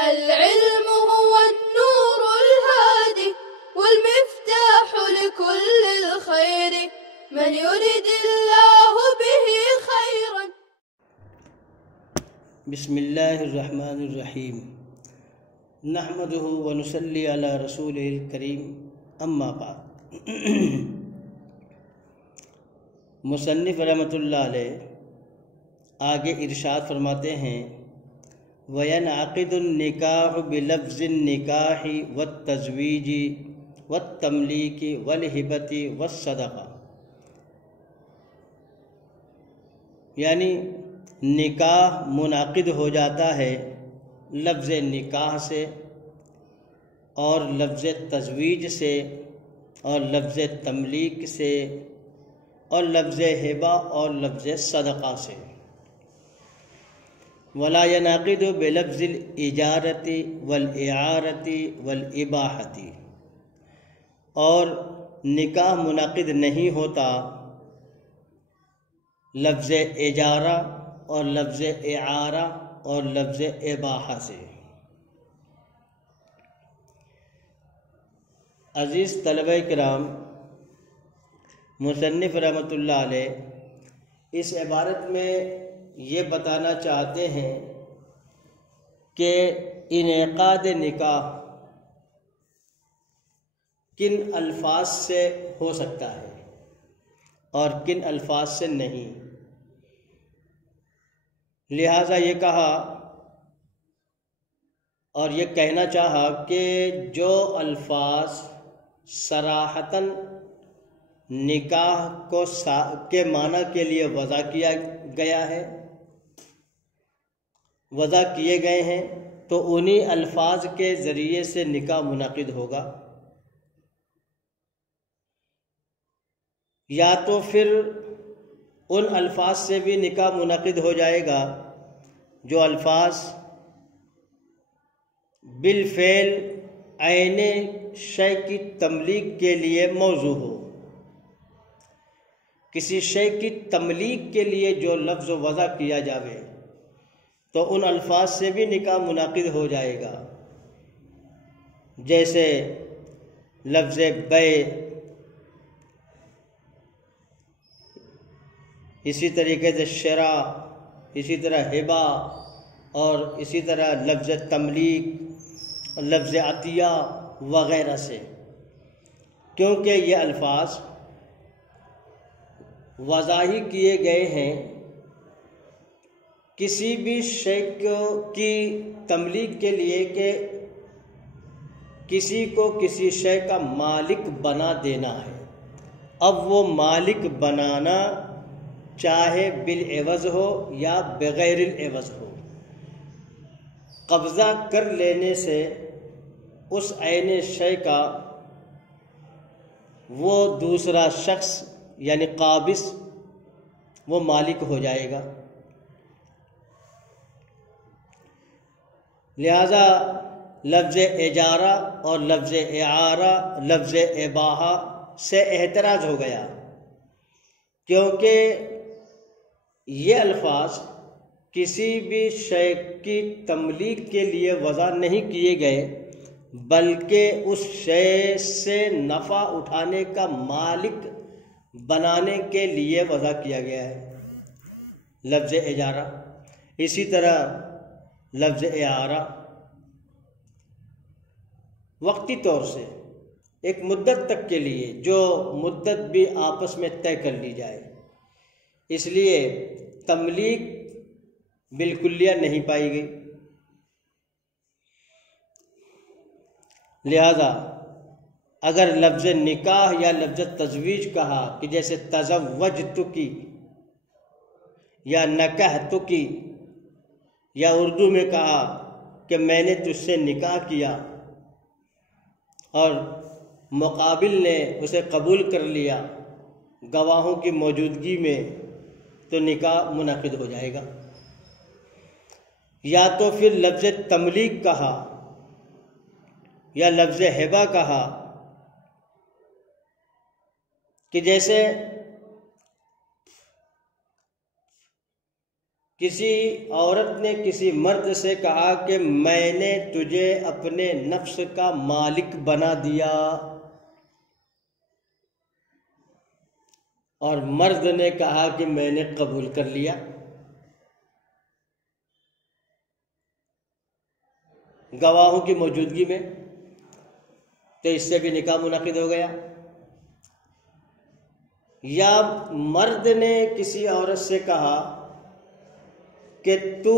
العلم هو النور الهادي والمفتاح لكل الخير من يرد الله به خيرا. بسم اللہ الرحمن الرحیم نحمدہ ونصلی علی رسولہ الکریم اما بعد. مصنف رحمۃ اللہ علیہ آگے ارشاد فرماتے ہیں وَيَنْعَقِدُ النِّكَاحُ بِلَفْظِ النِّكَاحِ وَالتَّزْوِيجِ وَالتَّمْلِيكِ وَالْهِبَةِ وَالصَّدَقَةِ، یعنی نکاح منعقد ہو جاتا ہے لفظ نکاح سے اور لفظ تزویج سے اور لفظ تملیک سے اور لفظ ہبہ اور لفظ صدقہ سے. ولا ينعقد بلفظ الاجارۃ والاعارۃ والاباحۃ، اور نکاح منعقد نہیں ہوتا لفظ اجارہ اور لفظ اعارہ اور لفظ اباحہ سے. عزیز طلبہ کرام، مصنف رحمۃ اللہ علیہ اس عبارت میں یہ بتانا چاہتے ہیں کہ انعقاد نکاح کن الفاظ سے ہو سکتا ہے اور کن الفاظ سے نہیں. لہٰذا یہ کہا اور یہ کہنا چاہا کہ جو الفاظ صراحتاً نکاح کے معنی کے لیے وضع کیا گیا ہے، وضع کیے گئے ہیں، تو انہی الفاظ کے ذریعے سے نکاح منعقد ہوگا، یا تو پھر ان الفاظ سے بھی نکاح منعقد ہو جائے گا جو الفاظ بالفعل عین شے کی تملیک کے لیے موضوع ہو. کسی شے کی تملیک کے لیے جو لفظ وضع کیا جاوے تو ان الفاظ سے بھی نکاح منعقد ہو جائے گا، جیسے لفظ بیع، اسی طریقے سے شراء، اسی طرح ہبہ، اور اسی طرح لفظ تملیک، لفظ عطیہ وغیرہ سے، کیونکہ یہ الفاظ وضع ہی کیے گئے ہیں کسی بھی شے کی تملیک کے لیے کہ کسی کو کسی شے کا مالک بنا دینا ہے. اب وہ مالک بنانا چاہے بالعوض ہو یا بغیر العوض ہو، قبضہ کر لینے سے اس عین شے کا وہ دوسرا شخص یعنی قابض وہ مالک ہو جائے گا. لہذا لفظ اجارہ اور لفظ اعارہ، لفظ اباحہ سے احتراز ہو گیا، کیونکہ یہ الفاظ کسی بھی شے کی تملیک کے لیے وضع نہیں کیے گئے، بلکہ اس شے سے نفع اٹھانے کا مالک بنانے کے لیے وضع کیا گیا ہے لفظ اجارہ. اسی طرح لفظ اعارہ وقتی طور سے ایک مدت تک کے لیے، جو مدت بھی آپس میں طے کر لی جائے، اس لیے تملیک بالکلیہ نہیں پائی گئی. لہذا اگر لفظ نکاح یا لفظ تزویج کہا کہ جیسے تزوجتکی یا نکحتکی، یا اردو میں کہا کہ میں نے تجھ سے نکاح کیا اور مقابل نے اسے قبول کر لیا گواہوں کی موجودگی میں، تو نکاح منعقد ہو جائے گا. یا تو پھر لفظ تملیک کہا یا لفظ ہبہ کہا کہ جیسے کسی عورت نے کسی مرد سے کہا کہ میں نے تجھے اپنے نفس کا مالک بنا دیا، اور مرد نے کہا کہ میں نے قبول کر لیا، گواہوں کی موجودگی میں، تو اس سے بھی نکاح منعقد ہو گیا۔ یا مرد نے کسی عورت سے کہا کہ تو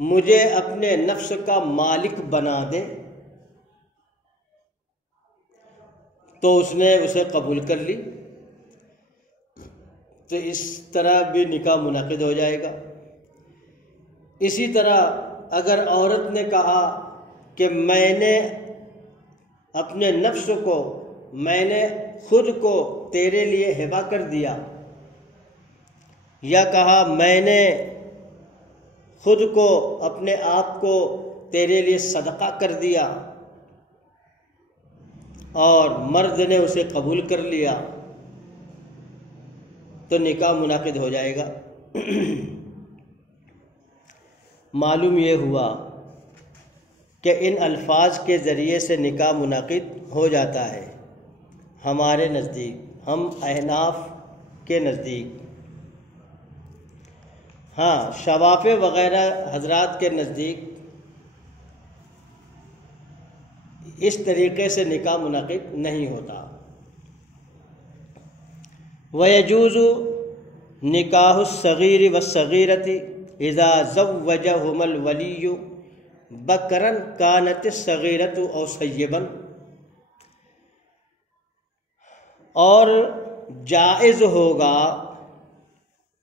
مجھے اپنے نفس کا مالک بنا دے، تو اس نے اسے قبول کر لی، تو اس طرح بھی نکاح منعقد ہو جائے گا۔ اسی طرح اگر عورت نے کہا کہ میں نے اپنے نفس کو، میں نے خود کو تیرے لیے ہبہ کر دیا، یا کہا میں نے خود کو، اپنے آپ کو تیرے لیے صدقہ کر دیا، اور مرد نے اسے قبول کر لیا، تو نکاح منعقد ہو جائے گا۔ معلوم یہ ہوا کہ ان الفاظ کے ذریعے سے نکاح منعقد ہو جاتا ہے ہمارے نزدیک، ہم احناف کے نزدیک۔ ہاں، شوافع وغیرہ حضرات کے نزدیک اس طریقے سے نکاح منعقد نہیں ہوتا۔ وَيَجُوزُ نِكَاحُ الصَّغِيرِ وَالصَّغِيرَةِ إِذَا زَوَّجَهُمَا الْوَلِيُّ بَكْرًا كَانَتِ الصَّغِيرَةُ أَوْ سَيِّبًا، اور جائز ہوگا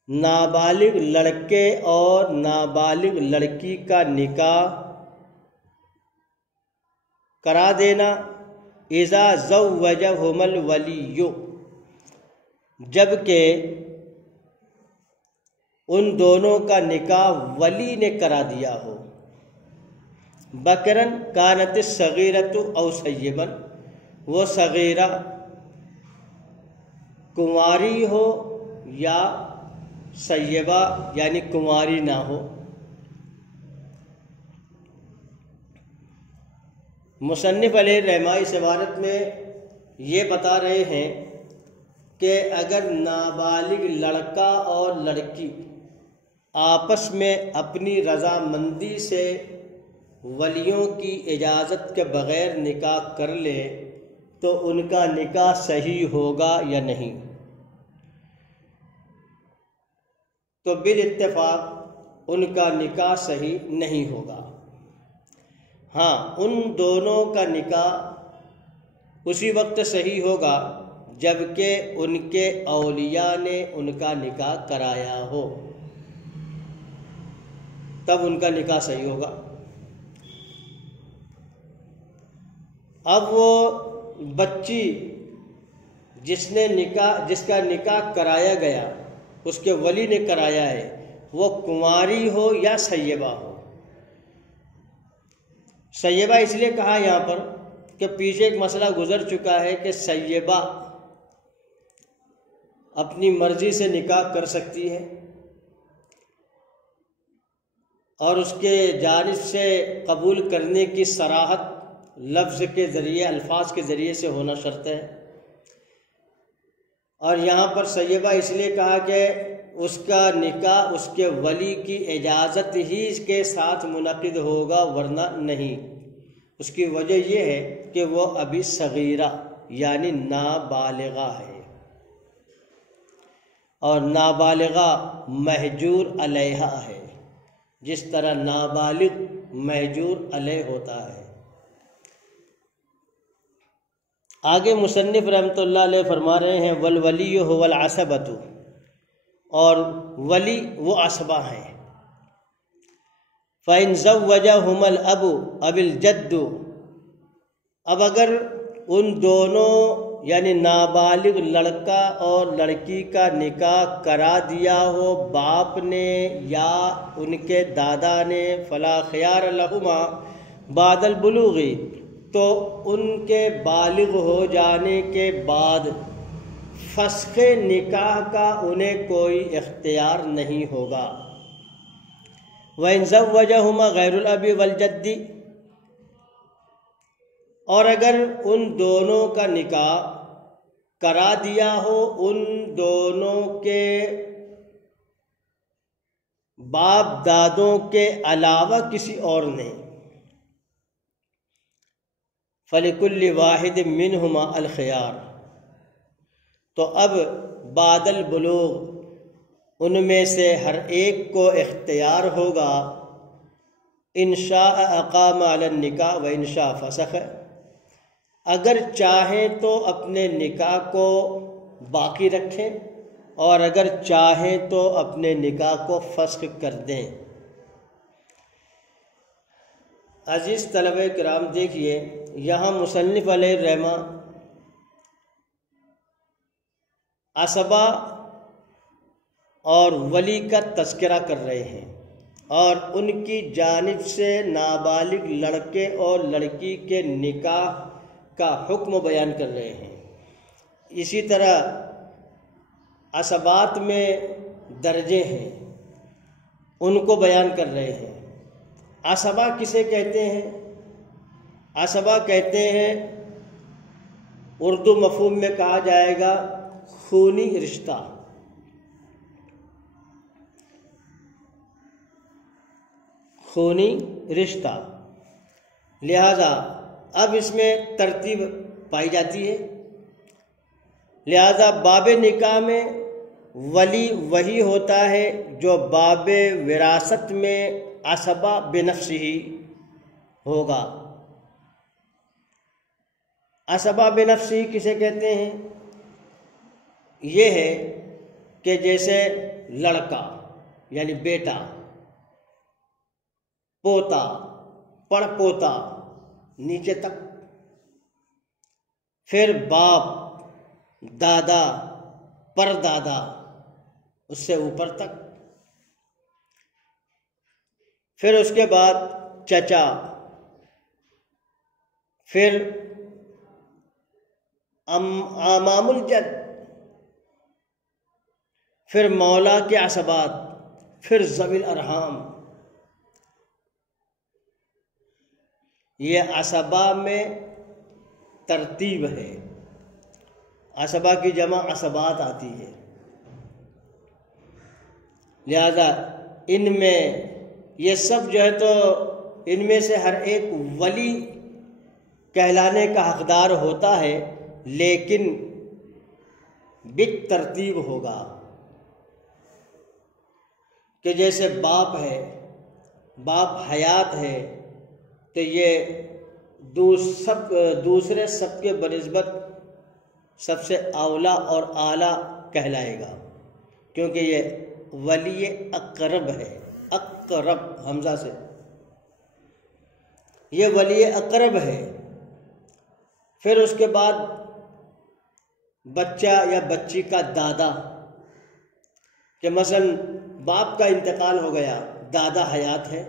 نابالغ لڑکے اور نابالغ لڑکی کا نکاح کرا دینا، اذا زوجہما الولی، جبکہ ان دونوں کا نکاح ولی نے کرا دیا ہو، بکرن کانت الصغیرۃ او سیبا، وہ صغیرہ کنواری ہو یا سیبہ یعنی کنواری نہ ہو۔ مصنف علیہ الرحمہ اس عبارت میں یہ بتا رہے ہیں کہ اگر نابالغ لڑکا اور لڑکی آپس میں اپنی رضامندی سے ولیوں کی اجازت کے بغیر نکاح کر لے تو ان کا نکاح صحیح ہوگا یا نہیں؟ تو بالاتفاق ان کا نکاح صحیح نہیں ہوگا۔ ہاں، ان دونوں کا نکاح اسی وقت صحیح ہوگا جبکہ ان کے اولیاء نے ان کا نکاح کرایا ہو، تب ان کا نکاح صحیح ہوگا۔ اب وہ بچی جس کا نکاح کرایا گیا، اس کے ولی نے کرایا ہے، وہ کنواری ہو یا سیبہ ہو۔ سیبہ اس لیے کہا یہاں پر کہ پیچھے ایک مسئلہ گزر چکا ہے کہ سیبہ اپنی مرضی سے نکاح کر سکتی ہے اور اس کے جانب سے قبول کرنے کی صراحت لفظ کے ذریعے، الفاظ کے ذریعے سے ہونا شرط ہے۔ اور یہاں پر سیبہ اس لیے کہا کہ اس کا نکاح اس کے ولی کی اجازت ہی کے ساتھ منعقد ہوگا، ورنہ نہیں۔ اس کی وجہ یہ ہے کہ وہ ابھی صغیرہ یعنی نابالغہ ہے، اور نابالغہ مہجور علیہا ہے، جس طرح نابالغ مہجور علیہ ہوتا ہے۔ آگے مصنف رحمۃ اللہ علیہ فرما رہے ہیں والولی هو العصبۃ، اور ولی وہ عصبہ ہیں۔ فَإِن زَوَّجَهُمَا الْأَبُ أَوِ الْجَدُّ، اب اگر ان دونوں یعنی نابالغ لڑکا اور لڑکی کا نکاح کرا دیا ہو باپ نے یا ان کے دادا نے، فلا خیار لہما بعد البلوغ، تو ان کے بالغ ہو جانے کے بعد فسخ نکاح کا انہیں کوئی اختیار نہیں ہوگا۔ وَإِن زَوَّجَهُمَا غَيْرُ الْأَبِ وَالْجَدِّ، اور اگر ان دونوں کا نکاح کرا دیا ہو ان دونوں کے باپ دادوں کے علاوہ کسی اور نے، فَلِكُلِّ وَاحِدٍ مِّنْهُمَا الْخِيَارُ، تو اب بعد البلوغ ان میں سے ہر ایک کو اختیار ہوگا، ان شاء اقام علی النکاح و ان شاء فسخ، اگر چاہیں تو اپنے نکاح کو باقی رکھیں اور اگر چاہیں تو اپنے نکاح کو فسخ کر دیں۔ عزیز طلبہ کرام، دیکھیے یہاں مصنف علیہ الرحمہ عصبہ اور ولی کا تذکرہ کر رہے ہیں اور ان کی جانب سے نابالغ لڑکے اور لڑکی کے نکاح کا حکم بیان کر رہے ہیں۔ اسی طرح عصبات میں درجے ہیں، ان کو بیان کر رہے ہیں۔ عصبہ کسے کہتے ہیں؟ عصبہ کہتے ہیں، اردو مفہوم میں کہا جائے گا خونی رشتہ۔ خونی رشتہ، لہذا اب اس میں ترتیب پائی جاتی ہے، لہذا باب نکاح میں ولی وہی ہوتا ہے جو باب وراثت میں عصبہ بنفسہ ہی ہوگا۔ عصبہ بنفسہ ہی کسے کہتے ہیں؟ یہ ہے کہ جیسے لڑکا یعنی بیٹا، پوتا، پڑ پوتا نیچے تک، پھر باپ، دادا، پر دادا اس سے اوپر تک، پھر اس کے بعد چچا، پھر عمام الجد، پھر مولا کے عصبات، پھر ذوی الارحام۔ یہ عصبہ میں ترتیب ہے، عصبہ کی جمع عصبات آتی ہے، لہذا ان میں یہ سب جو ہے تو ان میں سے ہر ایک ولی کہلانے کا حقدار ہوتا ہے، لیکن بالترتیب ہوگا کہ جیسے باپ ہے، باپ حیات ہے تو یہ دوسرے سب کے بنسبت سب سے اولا اور اعلیٰ کہلائے گا، کیونکہ یہ ولی اقرب ہے، اقرب حمزہ سے، یہ ولی اقرب ہے۔ پھر اس کے بعد بچہ یا بچی کا دادا، کہ مثلا باپ کا انتقال ہو گیا، دادا حیات ہے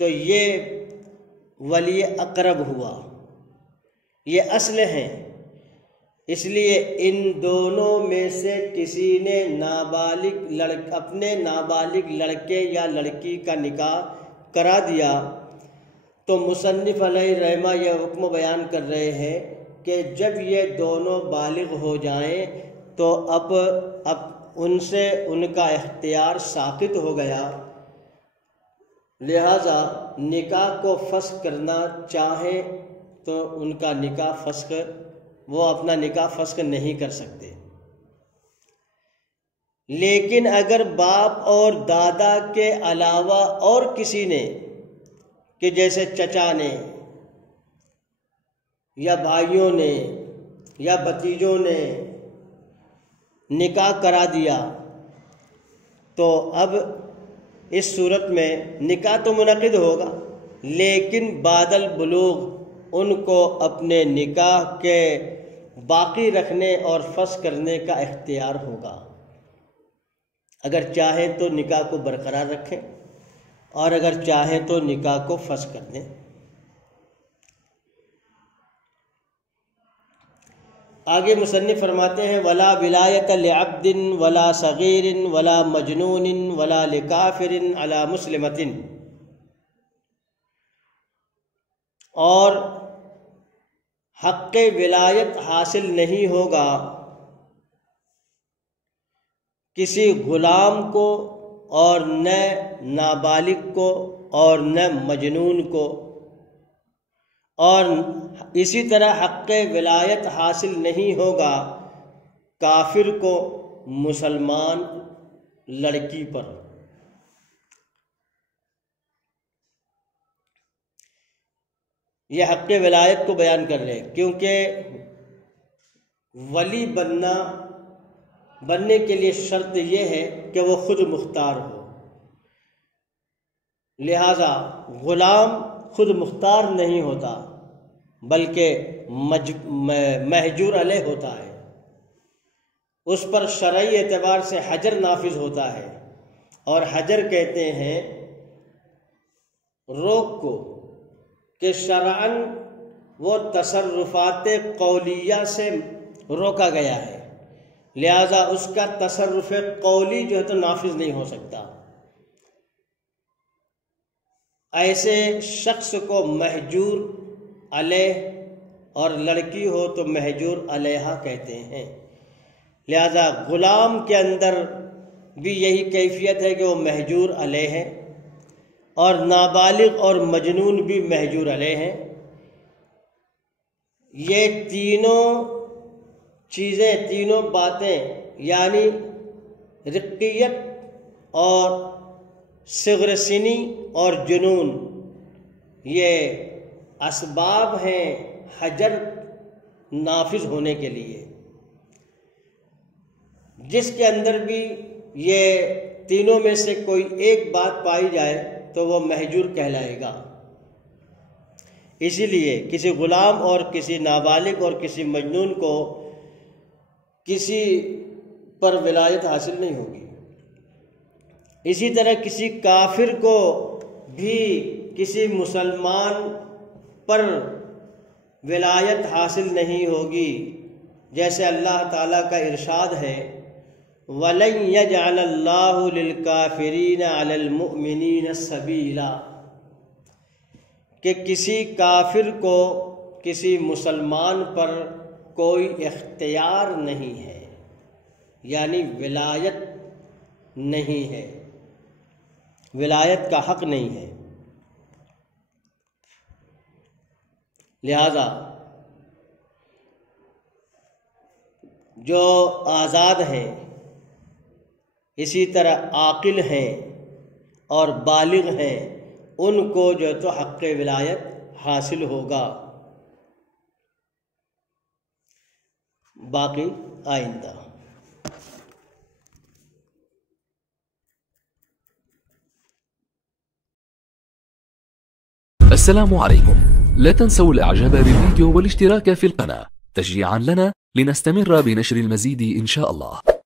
تو یہ ولی اقرب ہوا، یہ اصل ہیں۔ اس لیے ان دونوں میں سے کسی نے اپنے نابالغ لڑکے یا لڑکی کا نکاح کرا دیا تو مصنف علیہ الرحمہ یہ حکم بیان کر رہے ہیں کہ جب یہ دونوں بالغ ہو جائیں تو اب ان سے ان کا اختیار ساقط ہو گیا، لہذا نکاح کو فسخ کرنا چاہیں تو ان کا نکاح فسخ، وہ اپنا نکاح فسخ نہیں کر سکتے۔ لیکن اگر باپ اور دادا کے علاوہ اور کسی نے، کہ جیسے چچا نے یا بھائیوں نے یا بھتیجوں نے نکاح کرا دیا تو اب اس صورت میں نکاح تو منعقد ہوگا، لیکن بعد البلوغ ان کو اپنے نکاح کے باقی رکھنے اور فسخ کرنے کا اختیار ہوگا۔ اگر چاہیں تو نکاح کو برقرار رکھیں اور اگر چاہیں تو نکاح کو فسخ کر دیں۔ آگے مصنف فرماتے ہیں ولا ولایت لعبد ولا صغیر ولا مجنون ولا لکافر علی مسلمۃ، اور حق ولایت حاصل نہیں ہوگا کسی غلام کو اور نہ نابالغ کو اور نہ مجنون کو، اور اسی طرح حق ولایت حاصل نہیں ہوگا کافر کو مسلمان لڑکی پر۔ یہ حق ولایت کو بیان کر رہے ہیں، کیونکہ ولی بننے کے لیے شرط یہ ہے کہ وہ خود مختار ہو، لہذا غلام خود مختار نہیں ہوتا بلکہ مہجور علیہ ہوتا ہے، اس پر شرعی اعتبار سے حجر نافذ ہوتا ہے، اور حجر کہتے ہیں روک کو، کہ شرعاً وہ تصرفات قولیہ سے روکا گیا ہے، لہذا اس کا تصرف قولی جو ہے تو نافذ نہیں ہو سکتا۔ ایسے شخص کو مہجور علیہ، اور لڑکی ہو تو مہجور علیہا کہتے ہیں، لہذا غلام کے اندر بھی یہی کیفیت ہے کہ وہ مہجور علیہ ہے، اور نابالغ اور مجنون بھی مہجور علیہ ہیں۔ یہ تینوں چیزیں، تینوں باتیں، یعنی رقیت اور صغر سنی اور جنون، یہ اسباب ہیں حجر نافذ ہونے کے لیے۔ جس کے اندر بھی یہ تینوں میں سے کوئی ایک بات پائی جائے تو وہ مہجور کہلائے گا۔ اسی لیے کسی غلام اور کسی نابالغ اور کسی مجنون کو کسی پر ولایت حاصل نہیں ہوگی۔ اسی طرح کسی کافر کو بھی کسی مسلمان پر ولایت حاصل نہیں ہوگی، جیسے اللہ تعالیٰ کا ارشاد ہے وَلَن يَجْعَلَ اللَّهُ لِلْكَافِرِينَ عَلَى الْمُؤْمِنِينَ سَبِيلًا، کہ کسی کافر کو کسی مسلمان پر کوئی اختیار نہیں ہے، یعنی ولایت نہیں ہے، ولایت کا حق نہیں ہے۔ لہذا جو آزاد ہیں، اسی طرح عاقل ہیں اور بالغ ہیں، ان کو جو ہے تو حق ولایت حاصل ہوگا۔ باقی آئندہ۔ السلام عليكم، لا تنسوا الاعجاب بالفيديو والاشتراك في القناة تشجيعا لنا لنستمر بنشر المزيد إن شاء الله.